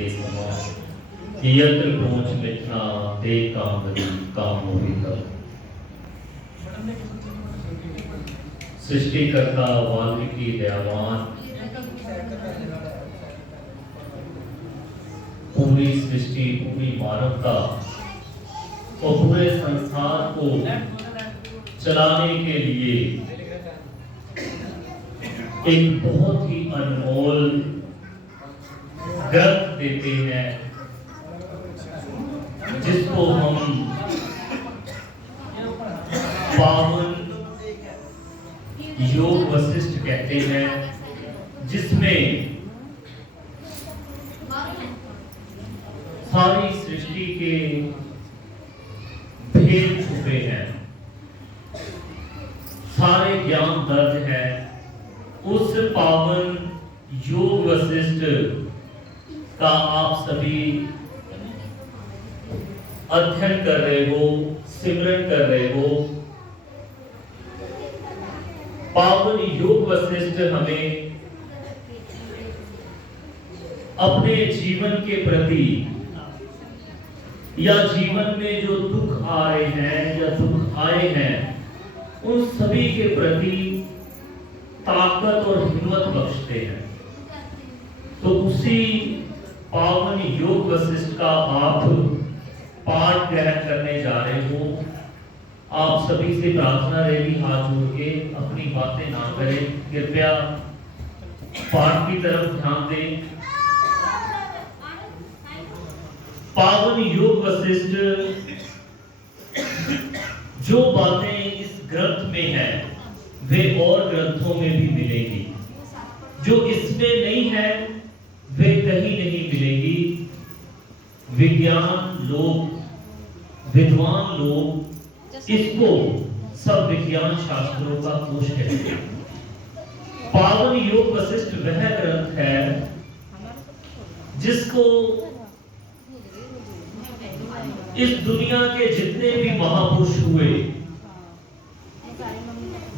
ते समा यत्र पहुँच मिटना दे काम बदी काम मोहि कर। सृष्टिकर्ता वाल्मीकि दयावान पूरी सृष्टि, पूरी मानवता और पूरे संसार को चलाने के लिए एक बहुत ही अनमोल ग्रंथ देते हैं जिसको हम पावन योग वशिष्ठ कहते हैं, जिसमें सारी सृष्टि के भेद छुपे हैं, सारे ज्ञान दर्ज है। उस पावन योग वशिष्ठ का आप सभी अध्ययन कर रहे हो, सिमरन कर रहे हो। पावन योग वशिष्ठ हमें अपने जीवन के प्रति या जीवन में जो दुख आ रहे हैं या दुख आए हैं उन सभी के प्रति ताकत और हिम्मत बख्शते हैं। तो उसी पावन योग वशिष्ठ का आप पाठ ग्रहण करने जा रहे हो। आप सभी से प्रार्थना रहेगी, हाथ जोड़ के अपनी बातें ना करें, कृपया पाठ की तरफ ध्यान दें। पावन योग वशिष्ठ जो बातें इस ग्रंथ में हैं वे और ग्रंथों में भी मिलेंगी, जो इसमें नहीं है वे कहीं नहीं मिलेंगी। विज्ञान लोग, विद्वान लोग इसको सब विज्ञान शास्त्रों का कोश कहते हैं। पावन योग वशिष्ठ वह ग्रंथ है जिसको इस दुनिया के जितने भी महापुरुष हुए,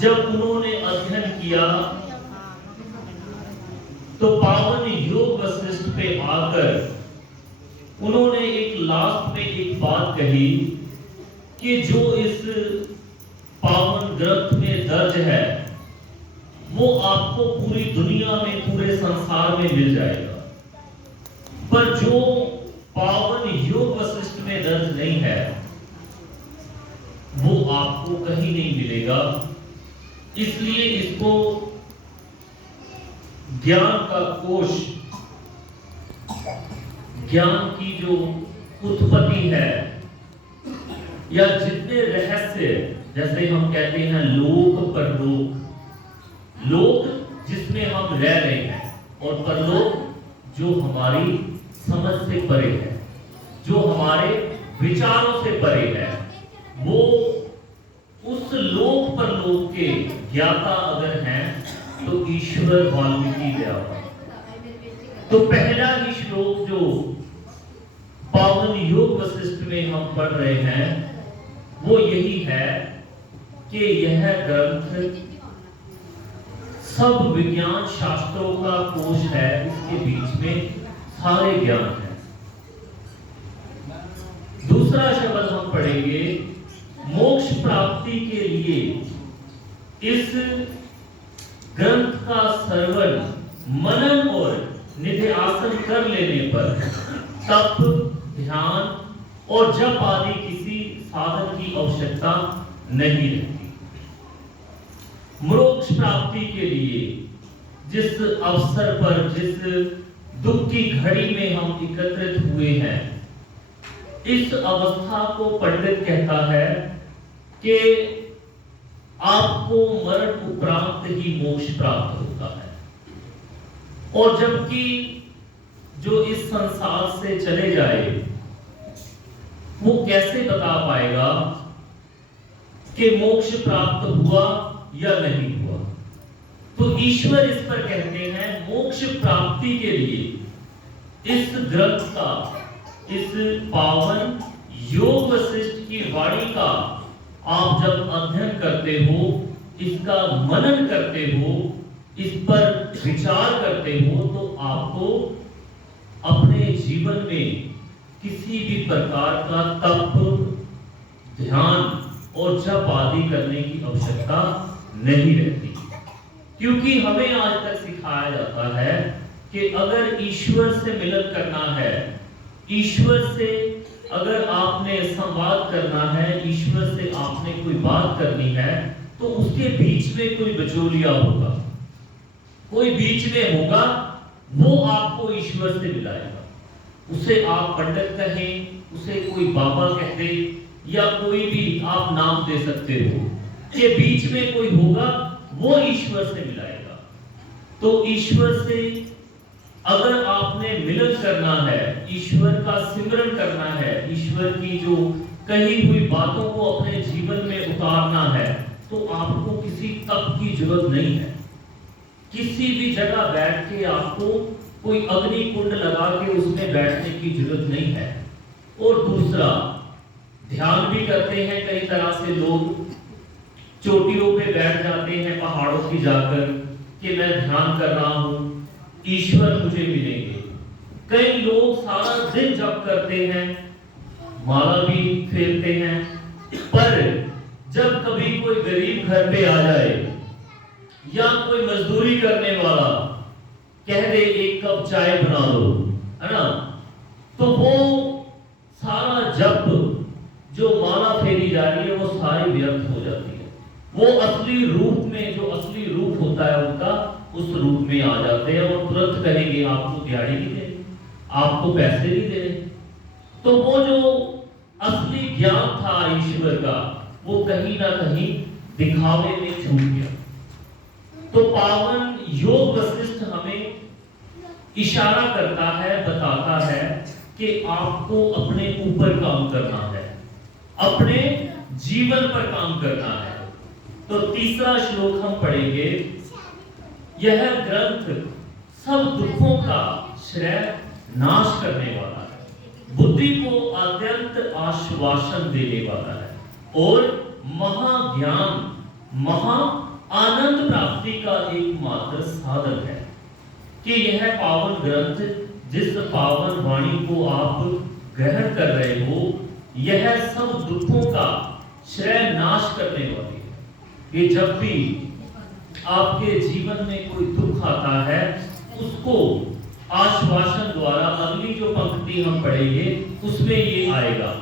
जब उन्होंने अध्ययन किया तो पावन योग वशिष्ठ पे आकर उन्होंने एक लास्ट में एक बात कही कि जो इस पावन ग्रंथ में दर्ज है वो आपको पूरी दुनिया में, पूरे संसार में मिल जाएगा, पर जो पावन योग वशिष्ठ में दर्ज नहीं है वो आपको कहीं नहीं मिलेगा। इसलिए इसको ज्ञान का कोश, ज्ञान की जो उत्पत्ति है या जितने रहस्य, जैसे हम कहते हैं लोक परलोक, लोक जिसमें हम रह रहे हैं और परलोक जो हमारी समझ से परे है, जो हमारे विचारों से परे है, वो उस लोक परलोक के ज्ञाता अगर हैं तो ईश्वर वाल्मीकि दयावान। तो पहला ही श्लोक जो पावन योग वशिष्ठ में हम पढ़ रहे हैं वो यही है कि यह ग्रंथ सब विज्ञान शास्त्रों का कोश है, इसके बीच में सारे ज्ञान हैं। दूसरा शब्द हम पढ़ेंगे, मोक्ष प्राप्ति के लिए इस ग्रंथ का श्रवण, मनन और निधिध्यासन कर लेने पर तप, ध्यान और जप आदि किसी साधन की आवश्यकता नहीं रहती। मोक्ष प्राप्ति के लिए जिस अवसर पर, जिस दुख की घड़ी में हम एकत्रित हुए हैं, इस अवस्था को पंडित कहता है कि आपको मरण उपरांत ही मोक्ष प्राप्त होता है। और जबकि जो इस संसार से चले जाए वो कैसे बता पाएगा कि मोक्ष प्राप्त हुआ या नहीं हुआ। तो ईश्वर इस पर कहते हैं मोक्ष प्राप्ति के लिए इस ग्रंथ का, इस पावन योग वशिष्ठ की वाणी का आप जब अध्ययन करते हो, इसका मनन करते हो, इस पर विचार करते हो, तो आपको अपने जीवन में किसी भी प्रकार का तप, ध्यान और जप आदि करने की आवश्यकता नहीं रहती, क्योंकि हमें आज तक सिखाया जाता है कि अगर ईश्वर से मिलन करना है, ईश्वर से अगर आपने संवाद करना है, ईश्वर से आपने कोई बात करनी है, तो उसके बीच में कोई बिचौलिया होगा, कोई बीच में होगा, वो आपको ईश्वर से मिलाएगा। उसे आप पंडित कहें, उसे कोई बाबा कह दे, या कोई भी आप नाम दे सकते हो, के बीच में कोई होगा, वो ईश्वर से मिलाएगा। तो ईश्वर से अगर आपने मिलन करना है, ईश्वर का सिमरन करना है, ईश्वर की जो कही हुई बातों को अपने जीवन में उतारना है, तो आपको किसी तप की जरूरत नहीं है। किसी भी जगह बैठ के आपको कोई अग्नि कुंड लगा के उसमें बैठने की जरूरत नहीं है। और दूसरा, ध्यान भी करते हैं कई तरह से लोग, चोटियों पे बैठ जाते हैं पहाड़ों की जाकर कि मैं ध्यान कर रहा हूं, ईश्वर मुझे मिलेंगे। कई लोग सारा दिन जप करते हैं, माला भी फेरते हैं, पर जब कभी कोई गरीब घर पे आ जाए या कोई मजदूरी करने वाला कह दे एक कप चाय बना दो, है ना, तो वो सारा जप जो माला फेरी जा रही है वो सारी व्यर्थ हो जाती है। वो असली रूप में, जो असली रूप होता है उनका, उस रूप में आ जाते हैं और तुरंत कहेंगे आपको दिहाड़ी नहीं देनी, आपको पैसे नहीं देने। तो वो जो असली ज्ञान था ईश्वर का, वो कहीं ना कहीं दिखावे में छूट गया। तो पावन योग वशिष्ठ हमें इशारा करता है, बताता है कि आपको अपने ऊपर काम करना है, अपने जीवन पर काम करना है। तो तीसरा श्लोक हम पढ़ेंगे। यह ग्रंथ सब दुखों का श्रेय नाश करने वाला है, बुद्धि को अत्यंत आश्वासन देने वाला है और महाज्ञान, महा आनंद प्राप्ति का एकमात्र साधन है। कि यह पावन ग्रंथ, जिस पावन वाणी को आप ग्रहण कर रहे हो, यह सब दुखों का श्रेय नाश करने वाली है। कि जब भी आपके जीवन में कोई दुख आता है, उसको आश्वासन द्वारा, अगली जो पंक्ति हम पढ़ेंगे उसमें ये आएगा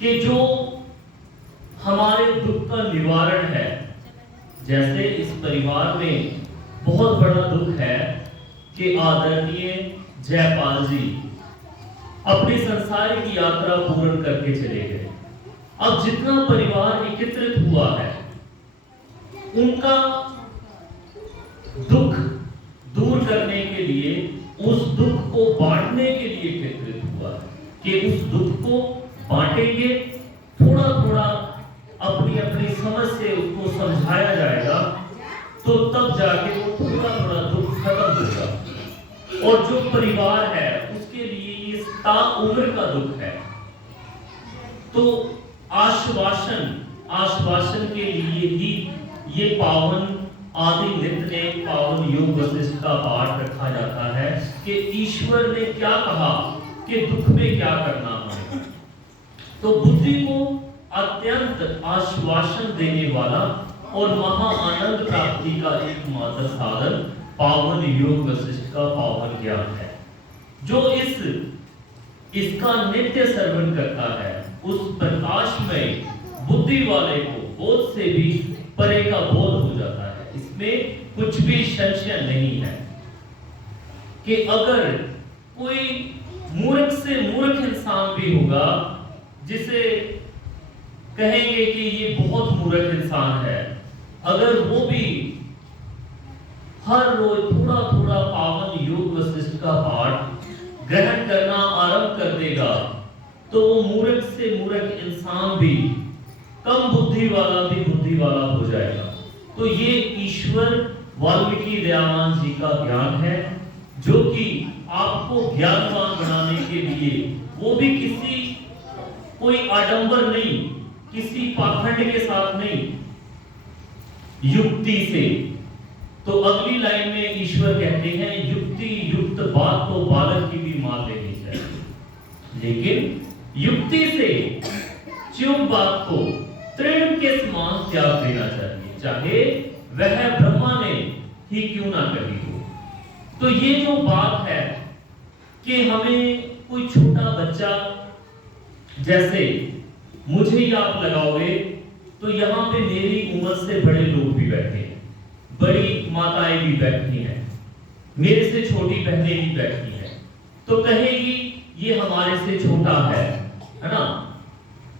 कि जो हमारे दुख का निवारण है, जैसे इस परिवार में बहुत बड़ा दुख है कि आदरणीय जयपाल जी अपनी संसारिक यात्रा पूर्ण करके चले गए। अब जितना परिवार एकत्रित हुआ है, उनका दुख दूर करने के लिए, उस दुख को बांटने के लिए एकत्रित हुआ है कि उस दुख को बांटेंगे, थोड़ा थोड़ा अपनी अपनी समझ से उसको समझाया जाएगा, तो तब जाके वो थोड़ा थोड़ा दुख खत्म होगा। और जो परिवार है उसके लिए ये ताउम्र का दुख है। तो आश्वासन के लिए ही ये पावन आदि नित्य ने पावन योग वशिष्ठ का पाठ रखा जाता है कि ईश्वर ने क्या कहा कि दुख में क्या करना है। तो बुद्धि को अत्यंत आश्वासन देने वाला और महा आनंद प्राप्ति का एकमात्र साधन पावन योग वशिष्ठ का पावन ज्ञान है। जो इसका नित्य श्रवण करता है, उस प्रकाशमय बुद्धि वाले को बोध से भी परे का बोध हो जाता है। इसमें कुछ भी संशय नहीं है कि अगर कोई मूर्ख से मूर्ख इंसान भी होगा, जिसे कहेंगे कि ये बहुत मूर्ख इंसान है, अगर वो भी हर रोज थोड़ा थोड़ा पावन योग वशिष्ठ का पाठ ग्रहण करना आरंभ कर देगा, तो वो मूर्ख से मूर्ख इंसान भी, कम बुद्धि वाला भी बुद्धि वाला हो जाएगा। तो ये ईश्वर वाल्मीकि दयावान जी का ज्ञान है, जो कि आपको ज्ञानवान बनाने के लिए, वो भी कोई आडंबर नहीं, किसी पाखंड के साथ नहीं, युक्ति से। तो अगली लाइन में ईश्वर कहते हैं, युक्ति युक्त बात तो बालक की भी मान लेनी चाहिए। लेकिन युक्ति से च्युत बात को तृण के समान त्याग देना चाहिए, चाहे वह ब्रह्मा ने ही क्यों ना कही हो। तो ये जो बात है कि हमें कोई छोटा बच्चा, जैसे मुझे ही आप लगाओगे तो यहाँ पे मेरी उम्र से बड़े लोग भी बैठे हैं, बड़ी माताएं भी बैठी हैं, मेरे से छोटी बहनें भी बैठी हैं, तो कहेगी ये हमारे से छोटा है ना,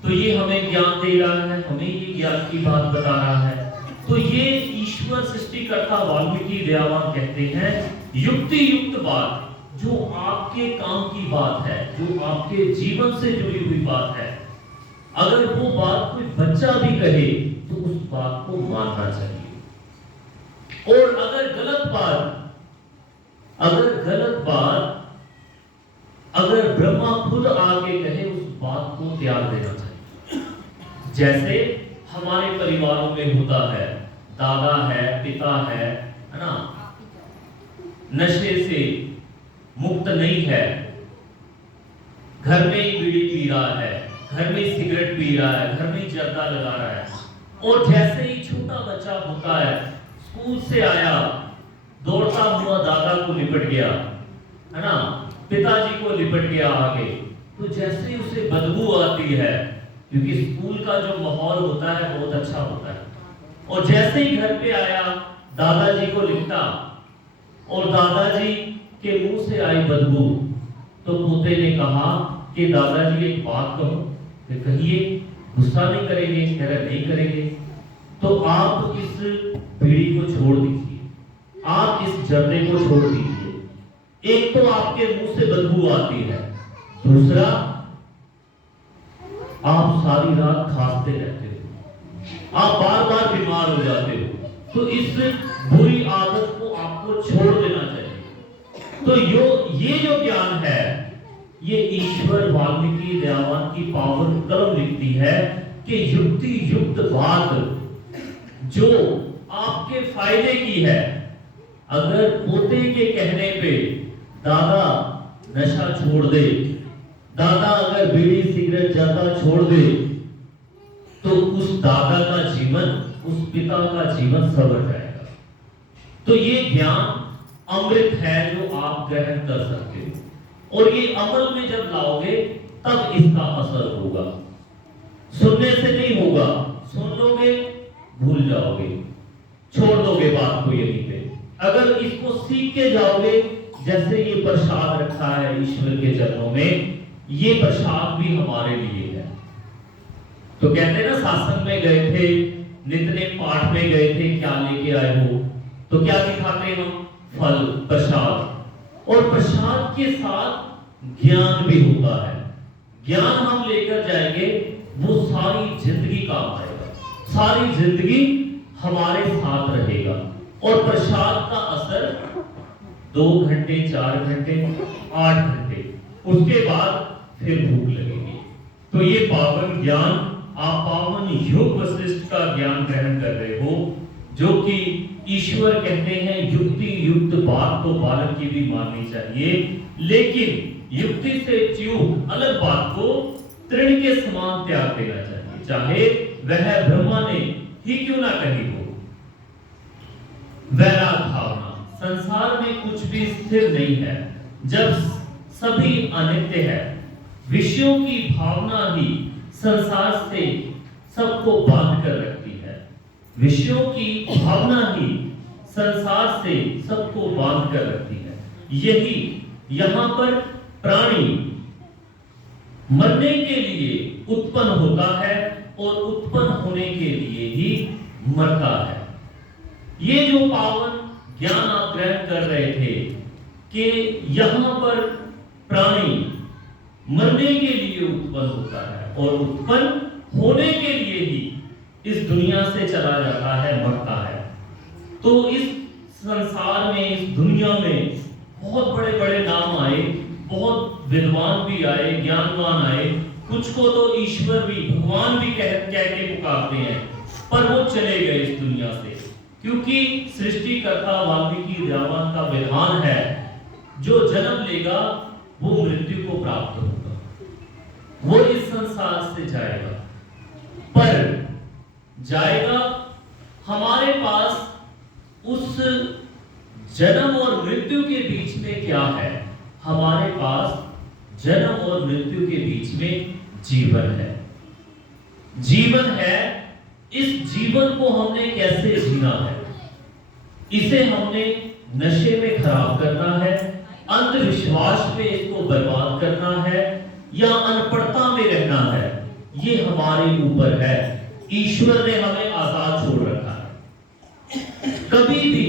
तो ये हमें ज्ञान दे रहा है, हमें ये ज्ञान की बात बता रहा है। तो ये ईश्वर सृष्टिकर्ता वाल्मीकि दयावान कहते हैं युक्ति युक्त बात, जो आपके काम की बात है, जो आपके जीवन से जुड़ी हुई बात है, अगर वो बात कोई बच्चा भी कहे तो उस बात को मानना चाहिए। और अगर गलत बात अगर ब्रह्मा खुद आके कहे उस बात को त्याग देना चाहिए। जैसे हमारे परिवारों में होता है, दादा है, पिता है ना, नशे से मुक्त नहीं है, घर में ही बीड़ी पी रहा है, घर में सिगरेट पी रहा है, घर में जर्दा लगा रहा है, और जैसे ही छोटा बच्चा होता है, स्कूल से आया, दौड़ता हुआ दादा को लिपट गया, है ना, पिताजी को लिपट गया आगे, तो जैसे ही उसे बदबू आती है, क्योंकि स्कूल का जो माहौल होता है बहुत अच्छा होता है, और जैसे ही घर पे आया दादाजी को लिपटा और दादाजी के मुंह से आई बदबू, तो पोते ने कहा कि दादाजी एक बात कहो, कहिए, गुस्सा नहीं करेंगे? कह रहे नहीं करेंगे। तो आप इस बीड़ी को छोड़ दीजिए, आप इस जर्दे को छोड़ दीजिए। एक तो आपके मुंह से बदबू आती है, दूसरा आप सारी रात खांसते रहते हो, आप बार बार बीमार हो जाते हो, तो इस बुरी आदत को आपको छोड़ देना चाहिए। तो ये जो ज्ञान है, ये ईश्वर वाल्मीकि दयावान की पावन कलम लिखती है कि युक्ति युक्त बात जो आपके फायदे की है। अगर पोते के कहने पे दादा नशा छोड़ दे, दादा अगर बीड़ी सिगरेट जर्दा छोड़ दे, तो उस दादा का जीवन, उस पिता का जीवन संवर जाएगा। तो ये ज्ञान अमृत है जो आप ग्रहण कर सकते हो, और ये अमल में जब लाओगे तब इसका असर होगा। सुनने से नहीं होगा, सुन लोगे भूल जाओगे, छोड़ दोगे बात को यहीं पे। अगर इसको सीख के जाओगे, जैसे ये प्रसाद रखा है ईश्वर के चरणों में, ये प्रसाद भी हमारे लिए है। तो कहते ना, सत्संग में गए थे, नित्य पाठ में गए थे, क्या लेके आए हो? तो क्या दिखाते हम? फल, प्रसाद। और प्रसाद के साथ ज्ञान भी होता है। ज्ञान हम लेकर जाएंगे, वो सारी जिंदगी काम आएगा, सारी जिंदगी हमारे साथ रहेगा। और प्रसाद का असर 2 घंटे, 4 घंटे, 8 घंटे, उसके बाद फिर भूख लगेगी। तो ये पावन ज्ञान, आप पावन योग वशिष्ठ का ज्ञान ग्रहण कर रहे हो, जो कि ईश्वर कहते हैं युक्ति युक्त बात तो बालक की भी माननी चाहिए, लेकिन युक्ति से च्युत अलग बात को तृण के समान त्याग देना चाहिए, चाहे वह ब्रह्मा ने ही क्यों ना कही हो। वैराग भावना, संसार में कुछ भी स्थिर नहीं है, जब सभी अनित्य है। विषयों की भावना ही संसार से सबको बांध कर रखती है। विषयों की भावना ही संसार से सबको बांध कर रखती है। यही यहाँ पर प्राणी मरने के लिए उत्पन्न होता है और उत्पन्न होने के लिए ही मरता है। ये जो पावन ज्ञान आप ग्रहण कर रहे थे कि यहाँ पर प्राणी मरने के लिए उत्पन्न होता है और उत्पन्न होने के लिए ही इस दुनिया से चला जाता है, मरता है। तो इस संसार में, इस दुनिया में बहुत बड़े बड़े नाम आए, बहुत विद्वान भी आए, ज्ञानवान आए, कुछ को तो ईश्वर भी, भगवान भी कह के पुकारते हैं, पर वो चले गए इस दुनिया से, क्योंकि सृष्टिकर्ता वाल्मीकि दयावान का विधान है, जो जन्म लेगा वो मृत्यु को प्राप्त होगा। संसार से जाएगा, पर जाएगा हमारे पास उस जन्म और मृत्यु के बीच में क्या है? हमारे पास जन्म और मृत्यु के बीच में जीवन है। जीवन है, इस जीवन को हमने कैसे जीना है? इसे हमने नशे में खराब करना है, अंधविश्वास में इसको बर्बाद करना है, या अनपढ़ता में रहना है? ये हमारे ऊपर है। ईश्वर ने हमें आजाद छोड़ रखा है। कभी भी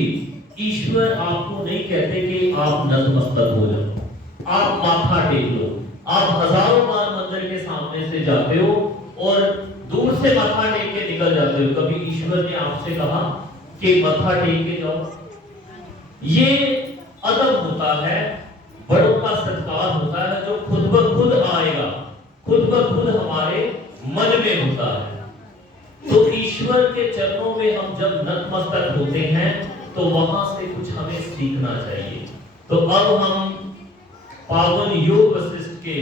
ईश्वर आपको नहीं कहते कि आप नतमस्तक हो जाओ, आप माथा टेक लो। आप हजारों बार मंदिर के सामने से जाते हो और दूर से माथा टेक के निकल जाते हो। कभी ईश्वर ने आपसे कहा कि माथा टेक के जाओ? ये अदब होता है, बड़ों का सत्कार होता है, जो खुद ब खुद आएगा, खुद ब खुद हमारे मन में होता है। तो ईश्वर के चरणों में हम जब नतमस्तक होते हैं तो वहां से कुछ हमें सीखना चाहिए। तो अब हम पावन योग वशिष्ठ के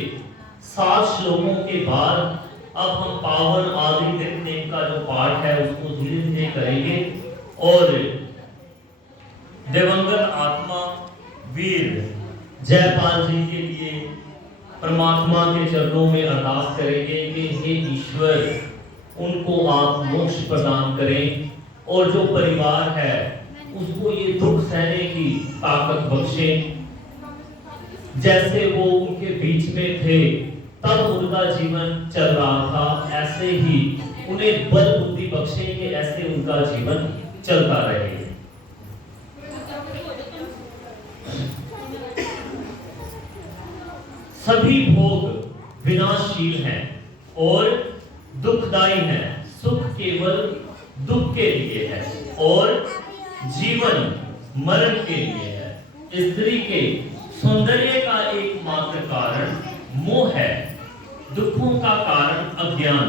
7 श्लोकों के बाद अब हम पावन आदि नित्यनेम का जो पाठ है उसको धीरे धीरे करेंगे और दिवंगत आत्मा वीर जयपाल जी के लिए परमात्मा के चरणों में अरदास करेंगे कि हे ईश्वर, उनको आप मोक्ष प्रदान करें और जो परिवार है उसको ये दुख सहने की ताकत बख्शें। जैसे वो उनके बीच में थे तब उनका जीवन चल रहा था, ऐसे ही उन्हें बल बुद्धि बख्शें कि ऐसे उनका जीवन चलता रहे। सभी भोग विनाशशील हैं और दुखदायी हैं। सुख केवल दुख के लिए है और जीवन मरण के लिए है। स्त्री के सौंदर्य का एकमात्र कारण मोह है, दुखों का कारण अज्ञान।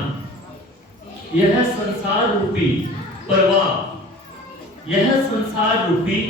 यह संसार रूपी प्रवाह, यह संसार रूपी